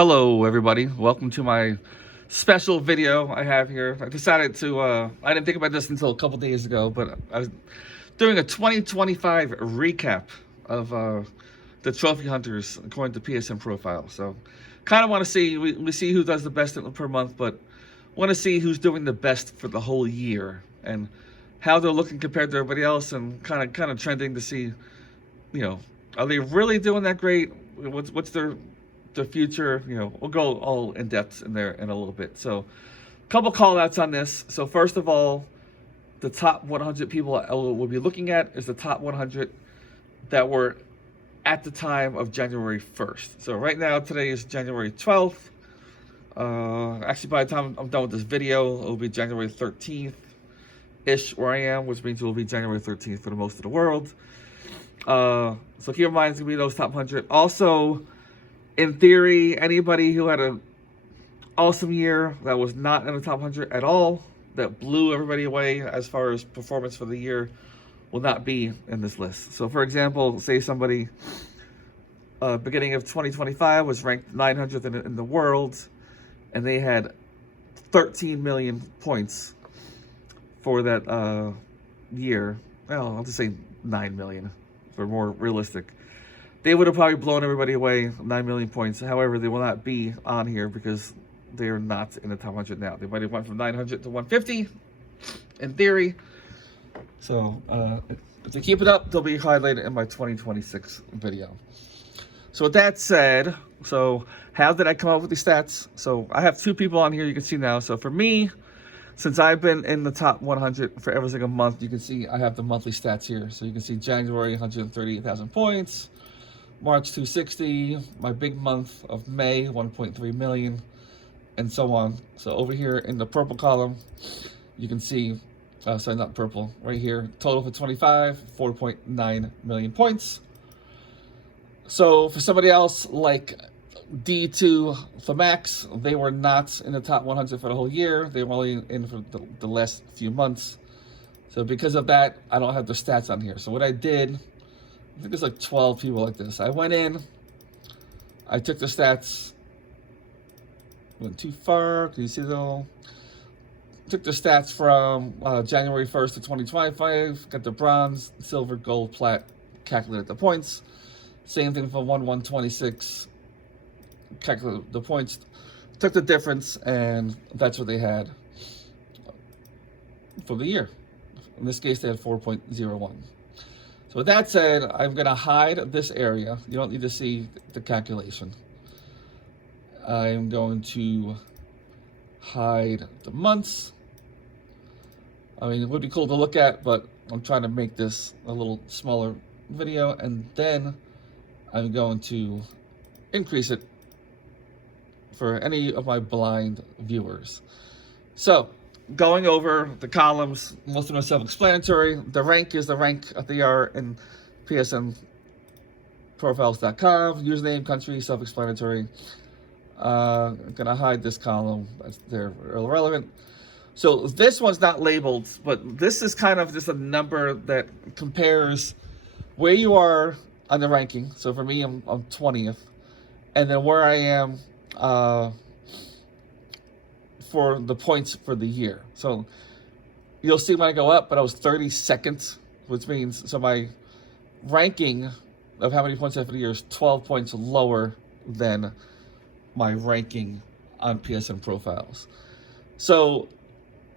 Hello everybody, welcome to my special video I have here. I decided to, I didn't think about this until a couple days ago, but I was doing a 2025 recap of the trophy hunters according to PSN profile. So kind of want to see, we see who does the best per month, but want to see who's doing the best for the whole year and how they're looking compared to everybody else, and kind of trending to see, you know, are they really doing that great? What's their future? You know, we'll go all in depth in there in a little bit. So a couple call outs on this. So first of all, the top 100 people we'll be looking at is the top 100 that were at the time of January 1st. So right now, today is January 12th. Actually, by the time I'm done with this video, it'll be January 13th-ish where I am, which means it will be January 13th for the most of the world. So keep in mind, it's going to be those top 100. Also, in theory, anybody who had an awesome year that was not in the top 100 at all, that blew everybody away as far as performance for the year, will not be in this list. So for example, say somebody beginning of 2025 was ranked 900th in the world, and they had 13 million points for that year. Well, I'll just say 9 million for more realistic. They would have probably blown everybody away, 9 million points. However, they will not be on here because they are not in the top 100 now. They might have went from 900 to 150, in theory. So, if they keep it up, they'll be highlighted in my 2026 video. So with that said, so how did I come up with these stats? So I have two people on here you can see now. So for me, since I've been in the top 100 for every single month, you can see I have the monthly stats here. So you can see January, 138,000 points. March 260, my big month of May 1.3 million, and so on. So over here in the purple column, you can see, sorry, not purple, right here, total for 25, 4.9 million points. So for somebody else like D2 Themax, they were not in the top 100 for the whole year. They were only in for the last few months. So because of that, I don't have the stats on here. So what I did, I think there's like 12 people like this. I went in, I took the stats, went too far, can you see them all? Took the stats from January 1st to 2025, got the bronze, silver, gold, plat, calculated the points. Same thing from 1/1/26, calculated the points, took the difference, and that's what they had for the year. In this case, they had 4.01. So with that said, I'm going to hide this area. You don't need to see the calculation. I'm going to hide the months. I mean, it would be cool to look at, but I'm trying to make this a little smaller video. And then I'm going to increase it for any of my blind viewers. So, going over the columns, most of them are self-explanatory. The rank is the rank that they are in PSN profiles.com. Username, country, self-explanatory. I'm gonna hide this column. They're irrelevant. So this one's not labeled, but this is kind of just a number that compares where you are on the ranking. So for me, I'm 20th, and then where I am for the points for the year. So you'll see when I go up, but I was 32nd, which means, so my ranking of how many points I have for the year is 12 points lower than my ranking on PSN profiles. So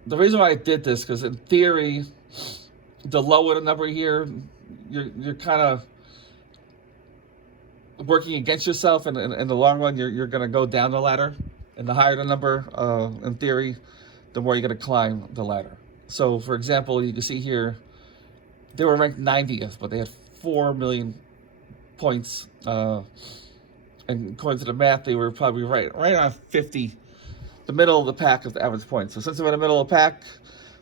the reason why I did this, because in theory, the lower the number here, you're kind of working against yourself, and in the long run, you're going to go down the ladder. And the higher the number, in theory, the more you're going to climb the ladder. So, for example, you can see here, they were ranked 90th, but they had 4 million points. And according to the math, they were probably right around 50, the middle of the pack of the average points. So since they're in the middle of the pack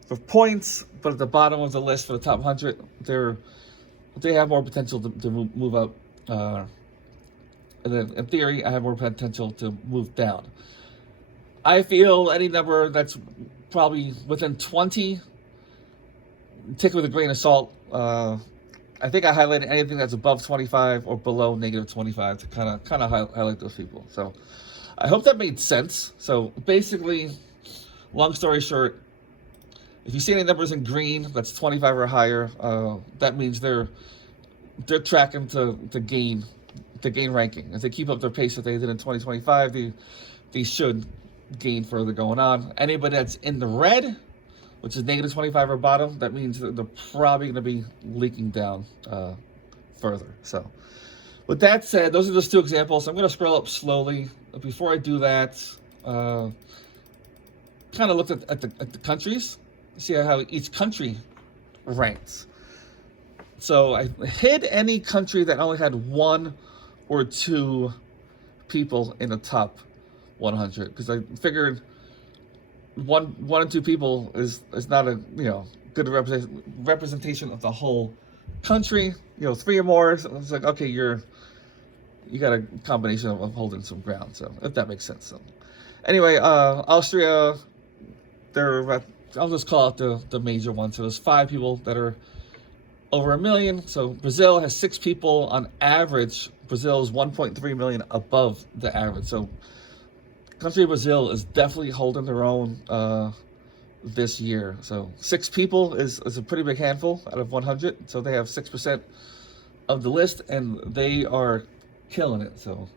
for points, but at the bottom of the list for the top 100, they have more potential to move up. And then, in theory, I have more potential to move down. I feel any number that's probably within 20, take it with a grain of salt. I think I highlighted anything that's above 25 or below -25 to kind of highlight those people. So I hope that made sense. So basically, long story short, if you see any numbers in green, that's 25 or higher. That means they're tracking to gain ranking. If they keep up their pace that they did in 2025, they should gain further going on. Anybody that's in the red, which is negative 25 or bottom, that means that they're probably going to be leaking down further. So with that said, those are just two examples. I'm going to scroll up slowly. But before I do that, kind of looked at the countries, see how each country ranks. So I hid any country that only had one or two people in the top 100, because I figured one and two people is not a good representation of the whole country. Three or more, so it's like, okay, you got a combination of holding some ground. So if that makes sense. So anyway, Austria, I'll just call it the major one. So there's 5 people that are over 1 million. So Brazil has 6 people on average. Brazil is 1.3 million above the average. So country of Brazil is definitely holding their own this year. So 6 people is a pretty big handful out of 100. So they have 6% of the list, and they are killing it. So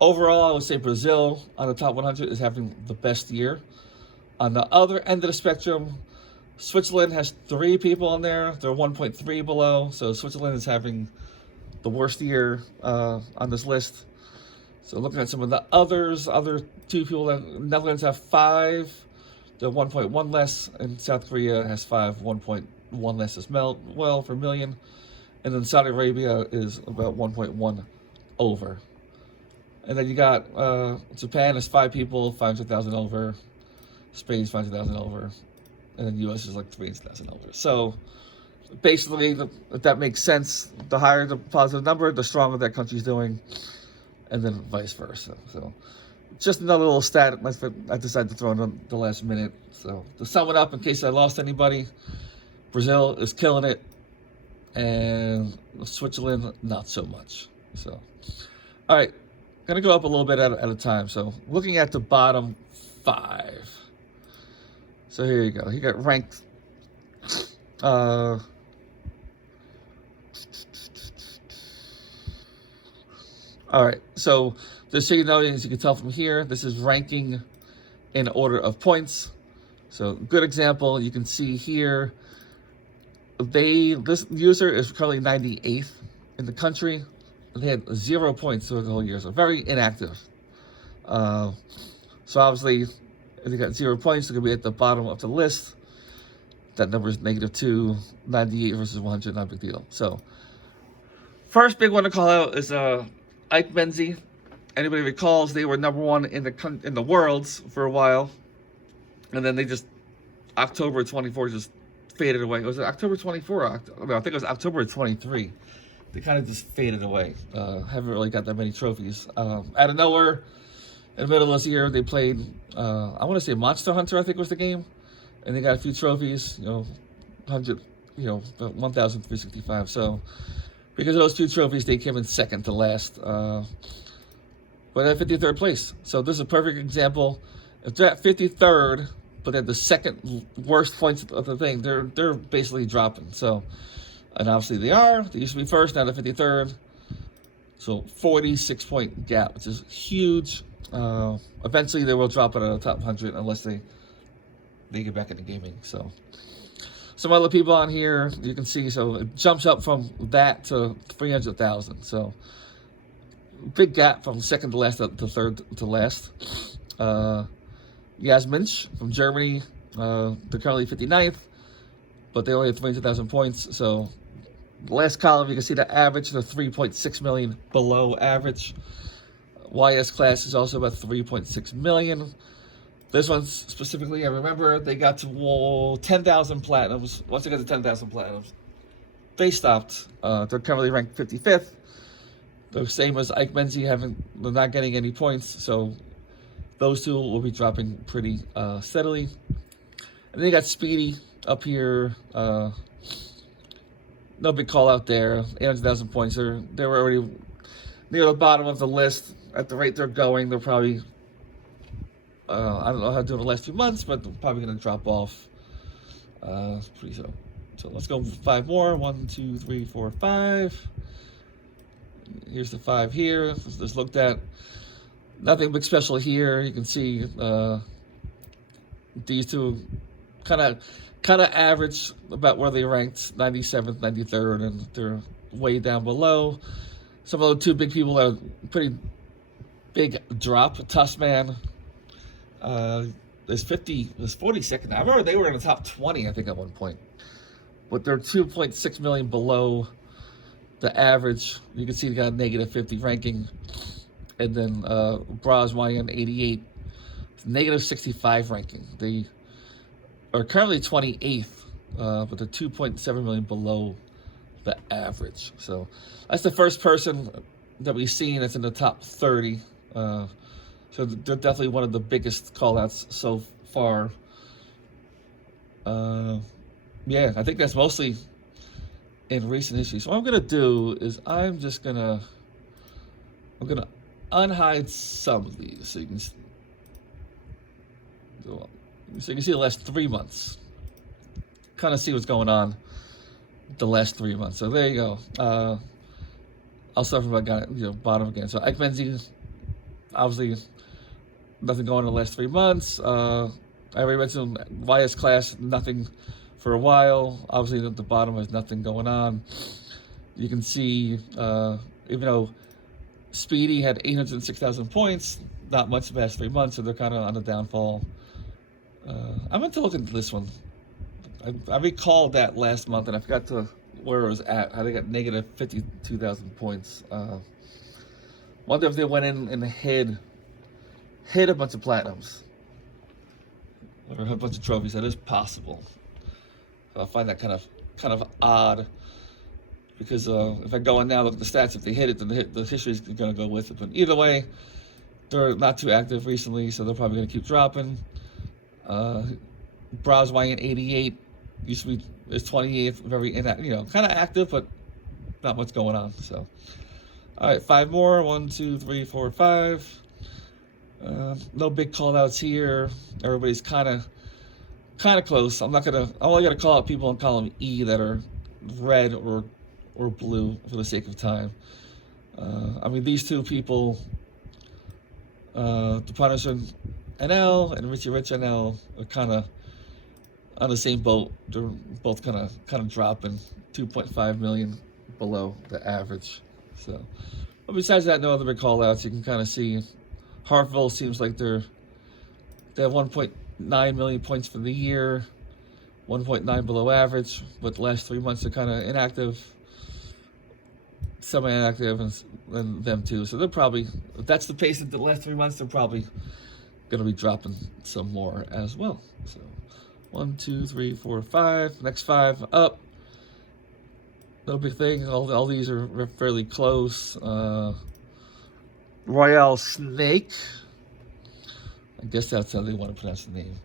overall, I would say Brazil on the top 100 is having the best year. On the other end of the spectrum, Switzerland has 3 people on there. They're 1.3 below. So Switzerland is having the worst year on this list. So looking at some of the other 2 people, Netherlands have 5. They're 1.1 less, and South Korea has 5, 1.1 less as well for million. And then Saudi Arabia is about 1.1 over. And then you got Japan is 5 people, 500,000 over. Spain's 500,000 over. And then US is like 300,000 over. So basically, if that makes sense, the higher the positive number, the stronger that country's doing, and then vice versa. So just another little stat I decided to throw in the last minute. So to sum it up, in case I lost anybody, Brazil is killing it, and Switzerland not so much. So all right, gonna go up a little bit at a time. So looking at the bottom 5. So here you go. He got ranked. All right. So just so you know, as you can tell from here, this is ranking in order of points. So good example. You can see here. This user is currently 98th in the country. They had 0 points through the whole year, so very inactive. So obviously, if they got 0 points, they're going to be at the bottom of the list. That number is -2, 98 versus 100, not a big deal. So, first big one to call out is Ike Menzie. Anybody recalls, they were #1 in the worlds for a while, and then they just October 24 just faded away. Was it October 24? No, I think it was October 23. They kind of just faded away. Haven't really got that many trophies. Out of nowhere, in the middle of this year, they played, I want to say Monster Hunter, I think was the game. And they got a few trophies, 100, 1,365. So, because of those 2 trophies, they came in second to last. But at 53rd place. So, this is a perfect example. If they're at 53rd, but they're the second worst points of the thing, they're basically dropping. So, and obviously they are. They used to be first, now they're 53rd. So, 46-point gap, which is huge. Eventually they will drop it out of the top 100 unless they get back into gaming. So some other people on here you can see, so it jumps up from that to 300,000. So big gap from second to last to third to last. Yasminch from Germany, they're currently 59th, but they only have 300,000 points. So the last column, you can see the average, they're 3.6 million below average. YS class is also about 3.6 million. This one specifically, I remember they got to 10,000 platinums. Once they got to 10,000 platinums, they stopped. They're currently ranked 55th. The same as Ike Menzie, they're not getting any points. So those 2 will be dropping pretty steadily. And then you got Speedy up here. No big call out there. 800,000 points. They were already near the bottom of the list. At the rate they're going, they're probably I don't know how to do it the last few months, but they're probably going to drop off pretty soon. So let's go 5 more. 1, 2, 3, 4, 5. Here's the 5 here. Just looked at. Nothing big special here. You can see these two kind of average about where they ranked, 97th, 93rd, and they're way down below. Some of the two big people are pretty big drop. Tussman is 42nd. I remember they were in the top 20, I think, at one point, but they're 2.6 million below the average. You can see they got a negative 50 ranking. And then Braz YN 88, negative 65 ranking. They are currently 28th, but they're 2.7 million below the average. So that's the first person that we've seen that's in the top 30. So they're definitely one of the biggest call-outs so far. Yeah, I think that's mostly in recent history. So what I'm gonna do is I'm gonna unhide some of these so you can see the last 3 months. Kind of see what's going on the last 3 months. So there you go. I'll start from bottom again. So Ike Menzies, obviously nothing going on the last 3 months. I already mentioned YS Class, nothing for a while. Obviously at the bottom has nothing going on. You can see even though Speedy had 806,000 points, not much the past 3 months, so they're kind of on the downfall. I meant to look into this one. I recalled that last month, and I forgot where it was at. How they got negative 52,000 points. Wonder if they went in and hid a bunch of platinums or a bunch of trophies. That is possible. So I find that kind of odd. Because if I go in now, look at the stats, if they hit it, then the history is going to go with it. But either way, they're not too active recently, so they're probably going to keep dropping. Braz YN 88 is 28th, very kind of active, but not much going on. So, all right, 5 more. 1, 2, 3, 4, 5. No big call outs here. Everybody's kind of close. I'm only gonna call out people in column E that are red or blue for the sake of time. I mean, these two people, the Punisher NL and Richie Rich NL, are kind of on the same boat. They're both kind of dropping 2.5 million below the average. So, but besides that, no other big call outs. You can kind of see Hartville seems like they have 1.9 million points for the year, 1.9 below average, but the last 3 months are kind of inactive, semi-inactive, and them too. So they're probably, if that's the pace of the last 3 months, they're probably going to be dropping some more as well. So 1, 2, 3, 4, 5. Next 5 up. No big thing. All these are fairly close. Royale Snake, I guess that's how they want to pronounce the name,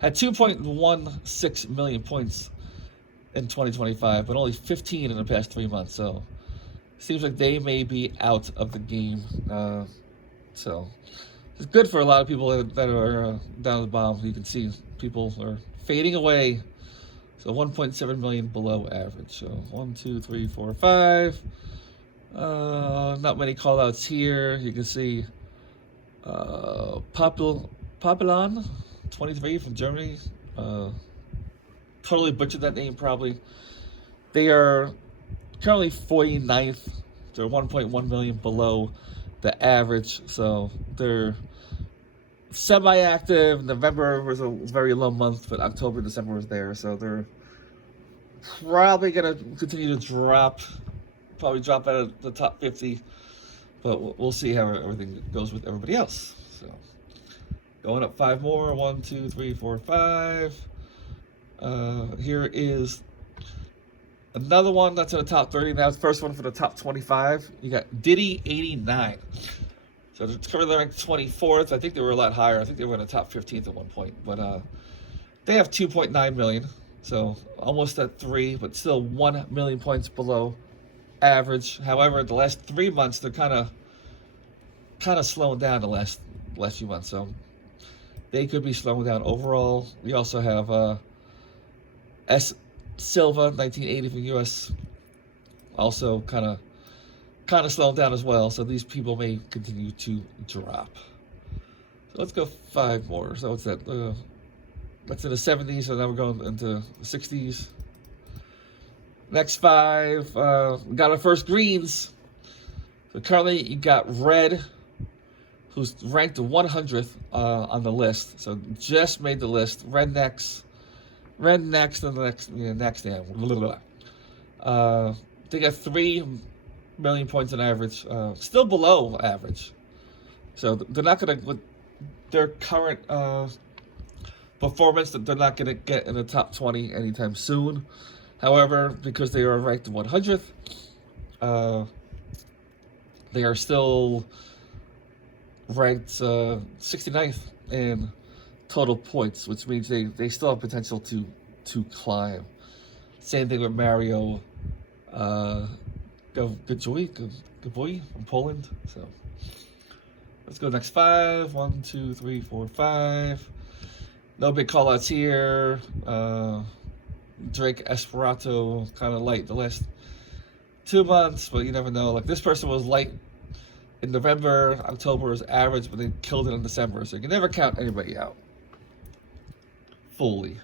had 2.16 million points in 2025, but only 15 in the past 3 months. So seems like they may be out of the game. So it's good for a lot of people that are down at the bottom. You can see people are fading away. So 1.7 million below average. So 1, 2, 3, 4, 5. Not many call outs here. You can see Papillon 23 from Germany. Totally butchered that name probably. They are currently 49th. They're 1.1 million below the average. So they're semi-active. November was a very low month, but October, December was there. So they're probably going to continue to drop. Probably drop out of the top 50, but we'll see how everything goes with everybody else. So going up 5 more. 1, 2, 3, 4, 5. Here is another one that's in the top 30. Now it's the first one for the top 25. You got Diddy 89. So they're currently ranked 24th. I think they were a lot higher. I think they were in the top 15th at one point. But they have 2.9 million. So almost at 3, but still 1 million points below average. However, the last 3 months they're kind of slowing down the last few months. So they could be slowing down overall. We also have S. Silva, 1980 from US, also kind of slowing down as well. So these people may continue to drop. So let's go 5 more. So what's that? That's in the 70s. So now we're going into the 60s. Next 5, we got our first greens. So currently you got Red, who's ranked 100th on the list. So just made the list. Red next, and the next down. They got 3 million points on average. Still below average. So they're not gonna, with their current performance, that they're not gonna get in the top 20 anytime soon. However, because they are ranked 100th, they are still ranked 69th in total points, which means they still have potential to climb. Same thing with Mario Gajoi from Poland. So let's go next 5. 1, 2, 3, 4, 5. No big call outs here. Drake Esperato kind of light the last 2 months, but you never know. Like this person was light in November, October was average, but they killed it in December. So you can never count anybody out fully.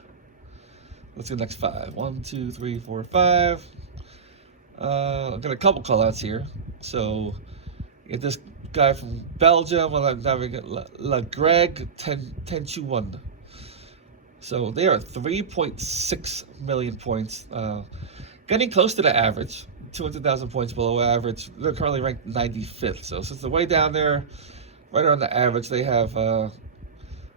Let's go next 5. 1, 2, 3, 4, 5. I've got a couple call outs here. So you get this guy from Belgium, La Greg Tenchuan. So they are 3.6 million points, getting close to the average, 200,000 points below average. They're currently ranked 95th. So since they're way down there, right around the average, they have,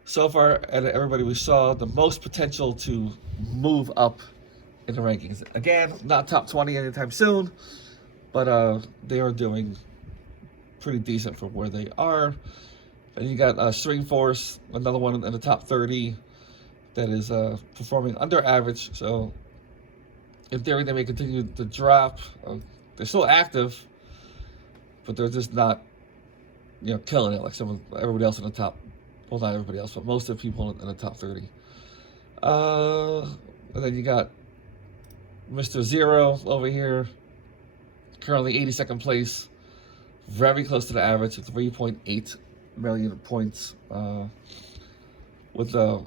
so far, out of everybody we saw, the most potential to move up in the rankings. Again, not top 20 anytime soon, but they are doing pretty decent for where they are. And you got String Force, another one in the top 30. That is performing under average, so in theory they may continue to drop. They're still active, but they're just not, killing it like everybody else in the top. Well, not everybody else, but most of the people in the top 30. And then you got Mr. Zero over here, currently 82nd place, very close to the average, 3.8 million points, with a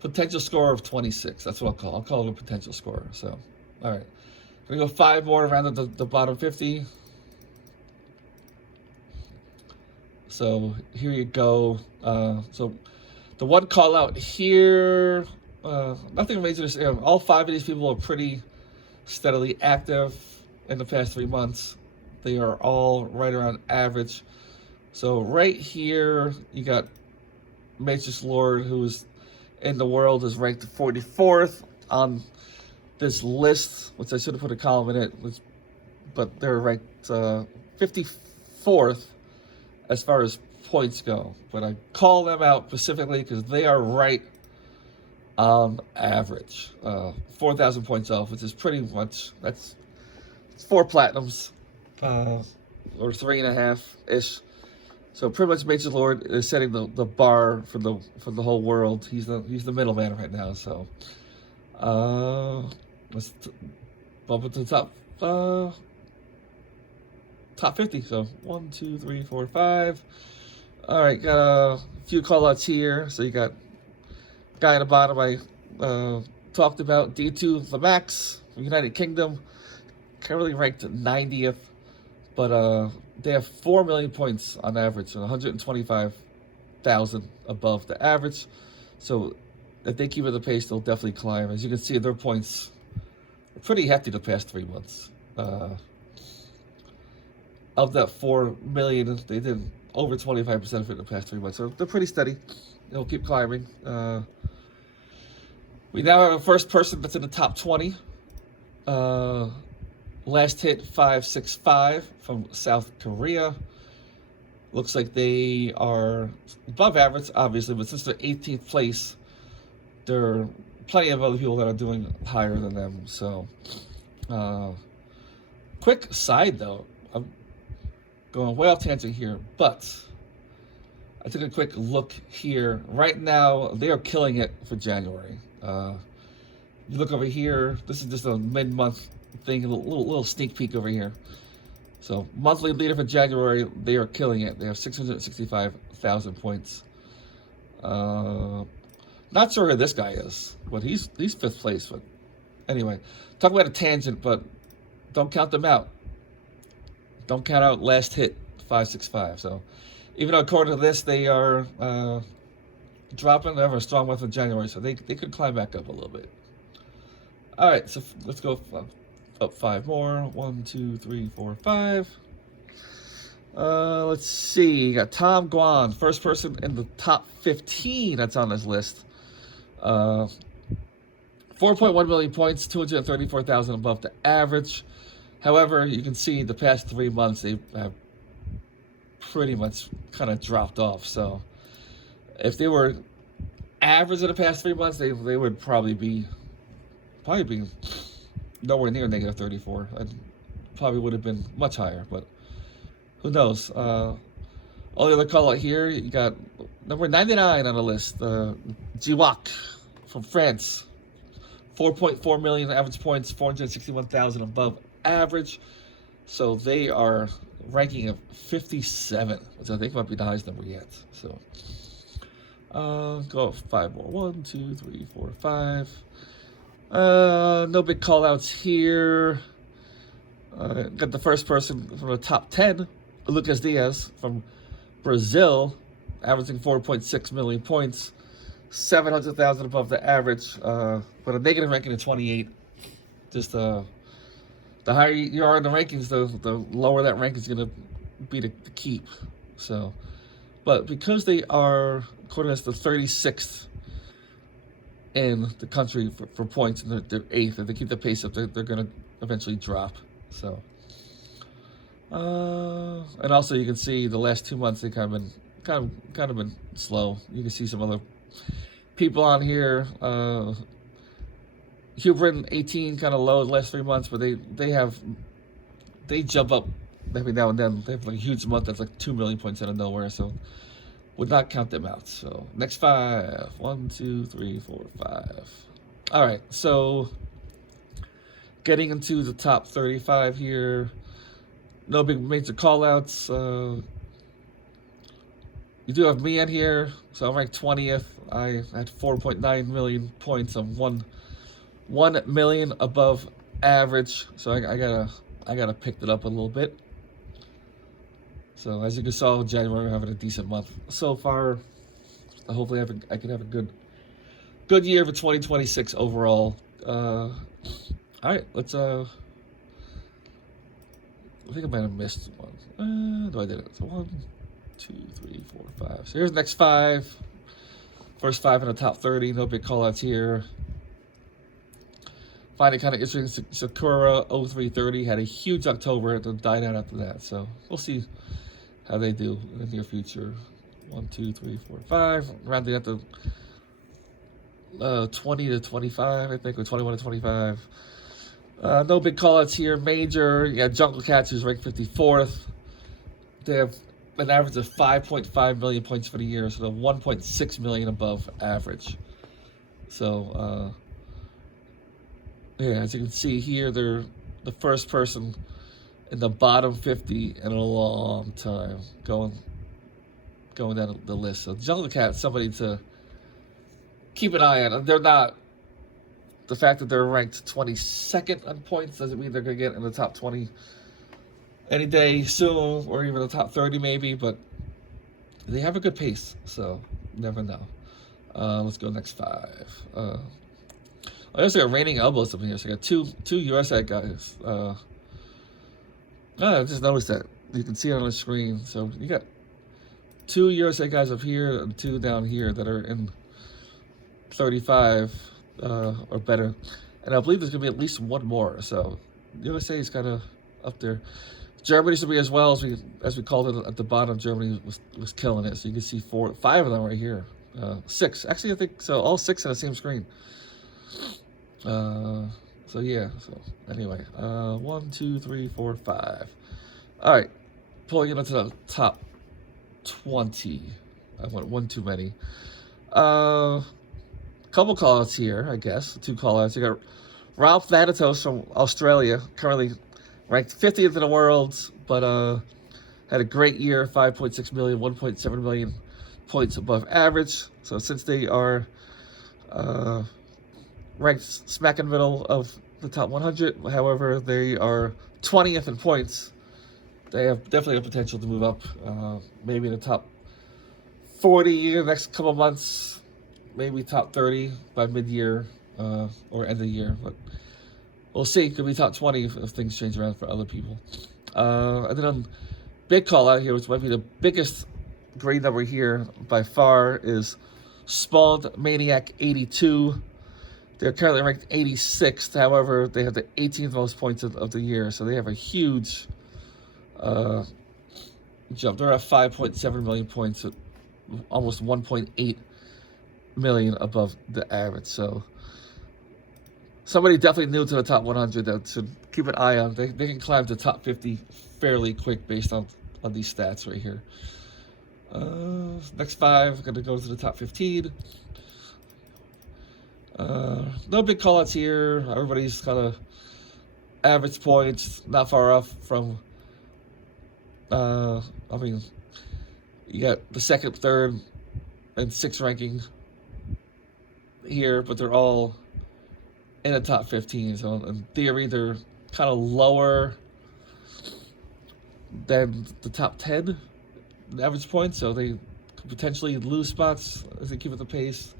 potential score of 26. That's what I'll call it a potential score. So, all right. Gonna go 5 more around the bottom 50. So here you go. So the one call out here, nothing major to say. All 5 of these people are pretty steadily active in the past 3 months. They are all right around average. So right here, you got Matrix Lord, who's in the world, is ranked 44th on this list, which I should have put a column in it, but they're ranked 54th as far as points go. But I call them out specifically because they are right on average, 4,000 points off, which is pretty much, it's 4 platinums, or 3.5-ish. So pretty much Major Lord is setting the bar for the whole world. He's the middleman right now. So let's bump it to the top 50. So 1, 2, 3, 4, 5. All right, got a few call outs here. So you got guy at the bottom I talked about, D2 the Max from United Kingdom, currently ranked 90th, but they have 4 million points on average, and 125,000 above the average. So if they keep at the pace, they'll definitely climb. As you can see, their points are pretty hefty the past 3 months. Of that 4 million, they did over 25% of it in the past 3 months. So they're pretty steady. They'll keep climbing. We now have a first person that's in the top 20. Last hit 565 from South Korea. Looks like they are above average, obviously, but since they're 18th place, there are plenty of other people that are doing higher than them. So, quick side though, I'm going way off tangent here, but I took a quick look here. Right now, they are killing it for January. You look over here. This is just a mid-month thing, a little sneak peek over here. So monthly leader for January, they are killing it. They have 665,000 points. Not sure who this guy is, but he's 5th place. But anyway, talk about a tangent, but don't count them out. Don't count out last hit 565. So even though according to this they are dropping, they have a strong month in January, so they could climb back up a little bit. All right, so let's go up 5 more. 1, 2, 3, 4, 5. Let's see. You got Tom Guan, first person in the top 15 that's on this list. 4.1 million points, 234,000 above the average. However, you can see the past 3 months they have pretty much kind of dropped off. So if they were average in the past 3 months, they would probably be nowhere near negative 34. It probably would have been much higher, but who knows? Only other call out here, you got number 99 on the list, Jiwak from France. 4.4 million average points, 461,000 above average. So they are ranking of 57, which I think might be the highest number yet. So go up 5 more. 1, 2, 3, 4, 5. No big call outs here. Got the first person from the top 10, Lucas Diaz from Brazil, averaging 4.6 million points, 700,000 above the average, with a negative ranking of 28. Just the higher you are in the rankings, the lower that rank is going to be to keep. So, but because they are, according to the 36th in the country for points, and they're 8th, if they keep the pace up, they're going to eventually drop. So, and also you can see the last 2 months they kind of been slow. You can see some other people on here. Hugh Britton 18, kind of low the last 3 months, but they jump up every now and then. They have like a huge month that's like 2 million points out of nowhere, so would not count them out. So next 5. 1, 2, 3, 4, 5. All right, so getting into the top 35 here. No big major call-outs. You do have me in here, so I'm ranked 20th. I had 4.9 million points. I'm 1 million above average, so I gotta pick it up a little bit. So as you can see, January having a decent month so far. Hopefully I can have a good year for 2026 overall. All right, let's I think I might have missed one. No, I didn't. So 1, 2, 3, 4, 5. So here's the next 5. First 5 in the top 30. No big call outs here. Find it kind of interesting. Sakura 0330 had a huge October and then died out after that. So we'll see how they do in the near future. 1, 2, 3, 4, 5. Rounding up to 20 to 25, I think, or 21 to 25. No big call-outs here. Major, you got Jungle Cats, who's ranked 54th. They have an average of 5.5 million points for the year, so they're 1.6 million above average. So, yeah, as you can see here, they're the first person in the bottom 50 in a long time going down the list. So Jungle Cat, somebody to keep an eye on. They're not. The fact that they're ranked 22nd on points doesn't mean they're going to get in the top 20 any day soon, or even the top 30 maybe, but they have a good pace, so never know. Let's go next 5. I also got Raining Elbows up in here, so I got two USA guys. I just noticed that. You can see it on the screen. So you got 2 USA guys up here and 2 down here that are in 35 or better, and I believe there's gonna be at least 1 more. So USA is kind of up there. Germany should be as well, as we called it at the bottom. Germany was killing it. So you can see 5 of them right here. 6 actually, I think so. All 6 on the same screen. So yeah. So anyway, 1, 2, 3, 4, 5. All right, pulling it into the top 20. I went one too many. Couple call-outs here, I guess. 2 call-outs. You got Ralph Thanatos from Australia, currently ranked 50th in the world, but had a great year, 5.6 million, 1.7 million points above average. So since they are ranked smack in the middle of the top 100, however, they are 20th in points. They have definitely a potential to move up, maybe in the top 40 in the next couple months, maybe top 30 by mid-year or end of the year. But we'll see. Could be top 20 if things change around for other people. And then on big call out here, which might be the biggest grade number here by far, is Spald Maniac 82. They're currently ranked 86th. However, they have the 18th most points of the year, so they have a huge jump. They're at 5.7 million points, at almost 1.8 million above the average. So somebody definitely new to the top 100 that should keep an eye on. They can climb to top 50 fairly quick based on these stats right here. Next 5, going to go to the top 15. No big call-outs here. Everybody's kind of average points, not far off from, I mean, you got the 2nd, 3rd, and 6th ranking here, but they're all in the top 15. So in theory, they're kind of lower than the top 10 average points, so they could potentially lose spots if they keep at the pace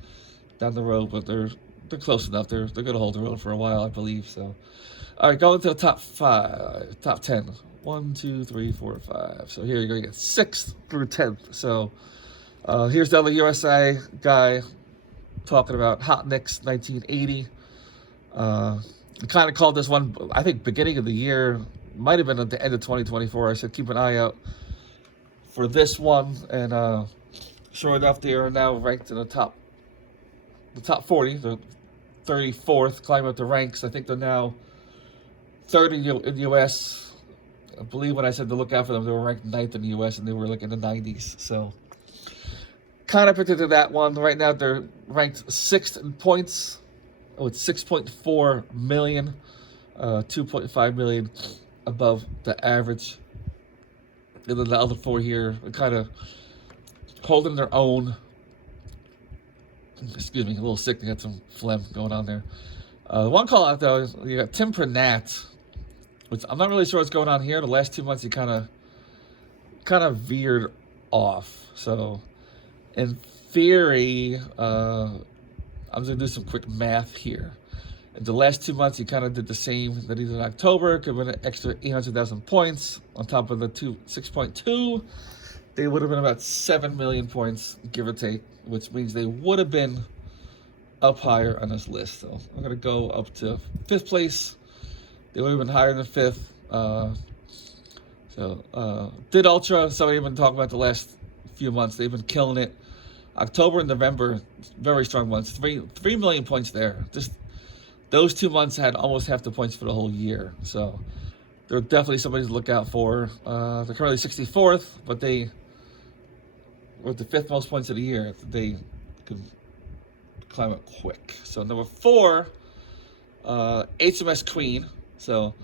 down the road, but they're close enough. They're going to hold their own for a while, I believe. So, all right, going to the top 10. 1, 2, 3, 4, 5. So here you're going to get 6th through 10th. So here's the other USA guy talking about Hot Nicks 1980. I kind of called this one, I think, beginning of the year. Might have been at the end of 2024. I said keep an eye out for this one, and sure enough, they are now ranked in the top 40. They're 34th, climb up the ranks. I think they're now 30 in the U.S. I believe when I said to look out for them, they were ranked 9th in the U.S. and they were like in the 90s. So kind of predicted that one. Right now, they're ranked 6th in points with 6.4 million, 2.5 million above the average. And then the other 4 here are kind of holding their own. Excuse me, a little sick. They got some phlegm going on there. One call out though, you got Tim Pernat, which I'm not really sure what's going on here. The last 2 months he kind of veered off. So in theory, I'm gonna do some quick math here. In the last 2 months, he kind of did the same that he did in October. Could win an extra 800,000 points on top of the 6.2. They would have been about 7 million points, give or take, which means they would have been up higher on this list. So I'm going to go up to 5th place. They would have been higher than 5th. Did Ultra, somebody have been talking about the last few months. They've been killing it. October and November, very strong months. 3 million points there. Just those 2 months had almost half the points for the whole year. So they're definitely somebody to look out for. They're currently 64th, but they were the 5th most points of the year. They could climb up quick. So number 4, HMS Queen. So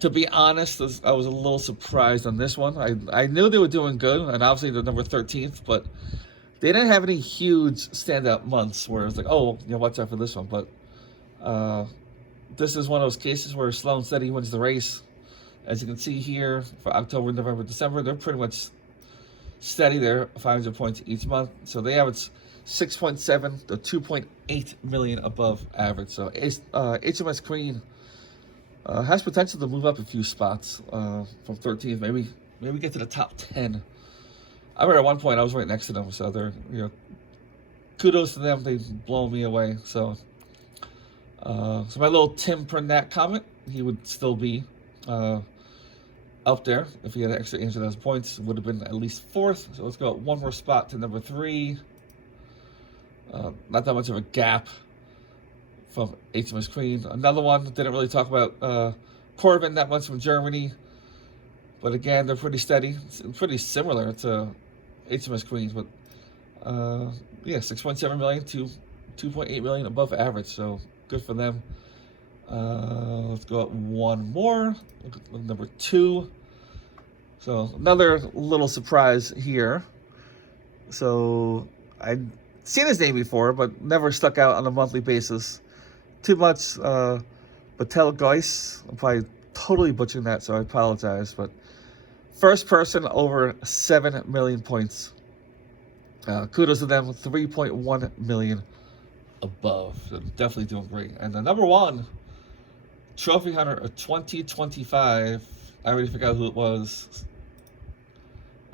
to be honest, I was a little surprised on this one. I knew they were doing good, and obviously they're number 13th, but they didn't have any huge standout months where it's like, oh, watch out for this one. But this is one of those cases where slow and steady wins the race. As you can see here, for October, November, December, they're pretty much steady there, 500 points each month. So they average 6.7 to 2.8 million above average. So HMS Queen has potential to move up a few spots from 13th, maybe get to the top 10. I remember at one point I was right next to them, so they're, kudos to them. They've blown me away. So my little Tim Pernat comment, he would still be up there if he had an extra 800,000 points. Would have been at least 4th. So let's go one more spot to number 3. Not that much of a gap from HMS Queen. Another one, didn't really talk about Corbin that much, from Germany. But again, they're pretty steady. It's pretty similar to HMS Queen, but Yeah, 6.7 million to 2.8 million above average. So good for them. Let's go up one more. Look at number 2. So another little surprise here. So I'd seen his name before, but never stuck out on a monthly basis too much. Betelgeuse. I'm probably totally butchering that, so I apologize. But first person over 7 million points. Kudos to them. 3.1 million above. So definitely doing great. And the number 1 trophy hunter of 2025. I already forgot who it was.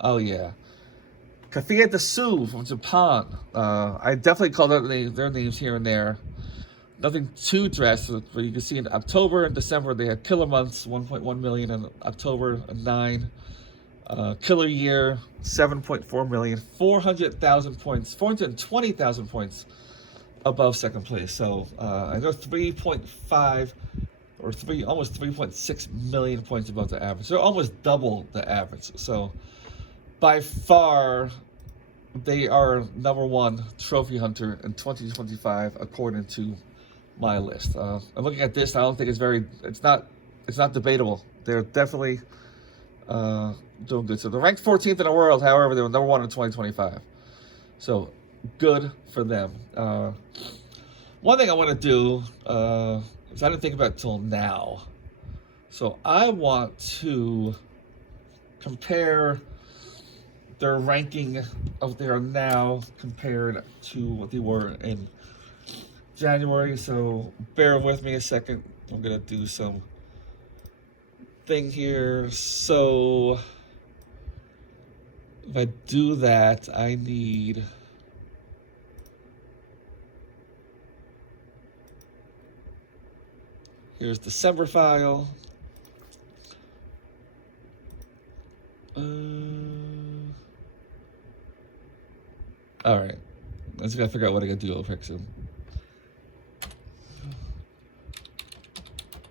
Oh yeah, Kafiya Desu from Japan. I definitely called out their names here and there. Nothing too drastic, but you can see in October and December they had killer months, 1.1 million in October, 9. Killer year, 7.4 million, 400,000 points, 420,000 points above second place. So I know 3.5 or almost 3.6 million points above the average. So almost double the average. So by far, they are number 1 trophy hunter in 2025 according to my list. I'm looking at this. I don't think it's not debatable. They're definitely doing good. So they're ranked 14th in the world. However, they were number 1 in 2025. So good for them. One thing I want to do is I didn't think about it till now. So I want to compare their ranking of they are now compared to what they were in January. So bear with me a second. I'm gonna do some thing here. So if I do that, I need here's December file. All right, I just gotta figure out what I gotta do real quick. So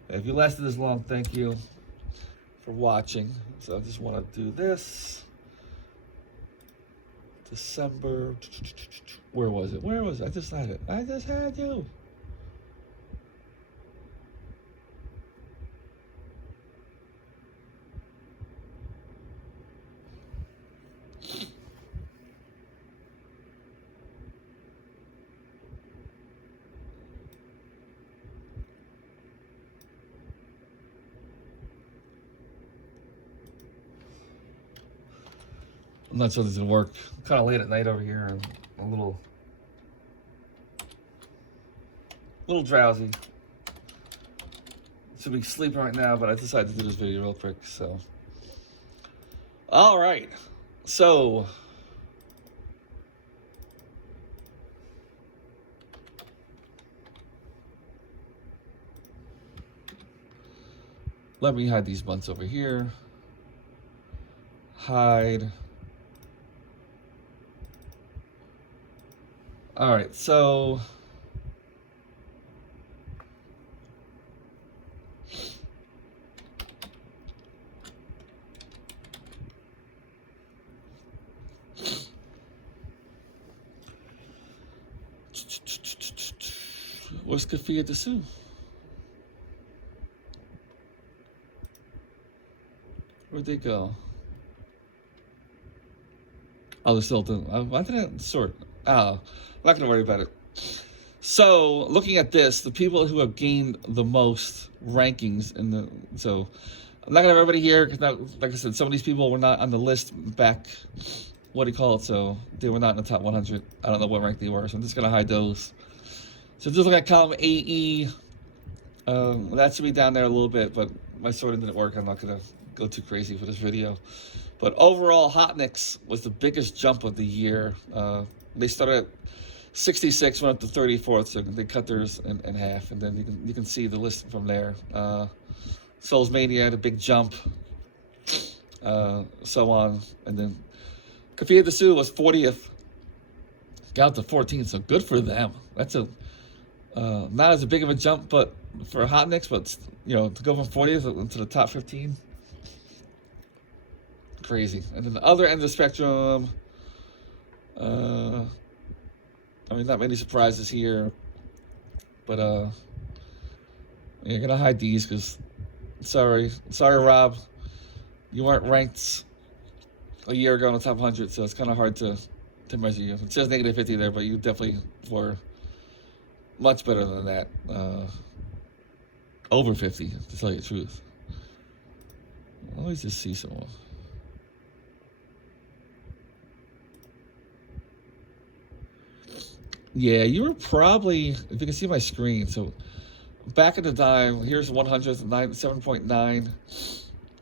if you lasted this long, thank you for watching. So I just want to do this. December. Where was it? Where was it? I just had it. I just had you. I'm not sure this is gonna work. I'm kind of late at night over here and a little drowsy. Should be sleeping right now, but I decided to do this video real quick. So, all right. So, let me hide these bunts over here. Hide. All right, so where's Kafiya Desu? Where'd they go? Oh, they're still doing. Why did I sort? Oh, I'm not gonna worry about it. So, looking at this, the people who have gained the most rankings in the so, I'm not gonna have everybody here because, like I said, some of these people were not on the list back. What do you call it? So they were not in the top 100. I don't know what rank they were, so I'm just gonna hide those. So just look at column AE. That should be down there a little bit, but my sorting didn't work. I'm not gonna go too crazy for this video. But overall, Hotniks was the biggest jump of the year. They started at 66, went up to 34th, so they cut theirs in half, and then you can see the list from there. Souls Mania had a big jump, so on, and then Kafiya Desu was 40th, got to 14th, so good for them. That's a not as big of a jump, but for Hotniks, but you know, to go from 40th into the top 15. Crazy. And then the other end of the spectrum, I mean, not many surprises here, but you're gonna hide these because sorry, Rob, you weren't ranked a year ago in the top 100, so it's kind of hard to measure you. It says negative 50 there, but you definitely were much better than that. Over 50, to tell you the truth. Let me just see someone. Yeah, you were probably, if you can see my screen, so back in the dime, here's 7.9.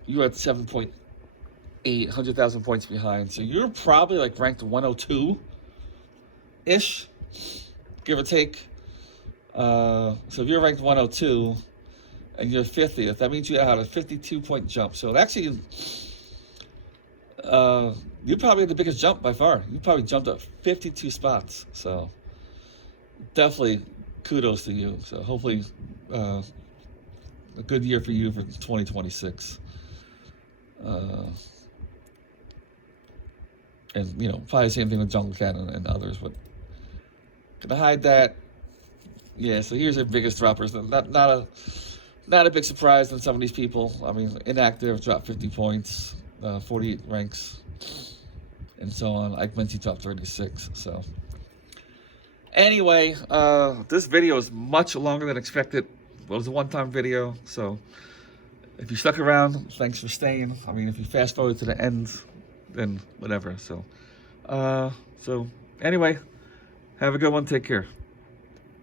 You were at 7.8, 100,000 points behind. So you're probably like ranked 102-ish, give or take. So if you're ranked 102 and you're 50th, that means you had a 52-point jump. So actually, you probably had the biggest jump by far. You probably jumped up 52 spots. So definitely kudos to you. So hopefully a good year for you for 2026. And you know, probably the same thing with Jungle Cat and others, but gonna hide that. Yeah, so here's the biggest droppers. Not a big surprise in some of these people. I mean, inactive dropped 50 points, 48 ranks, and so on. Ike Mincy dropped 36. So anyway, this video is much longer than expected. Well, it was a one-time video, so if you stuck around, thanks for staying. I mean, if you fast forward to the end, then whatever. So, so anyway, have a good one. Take care.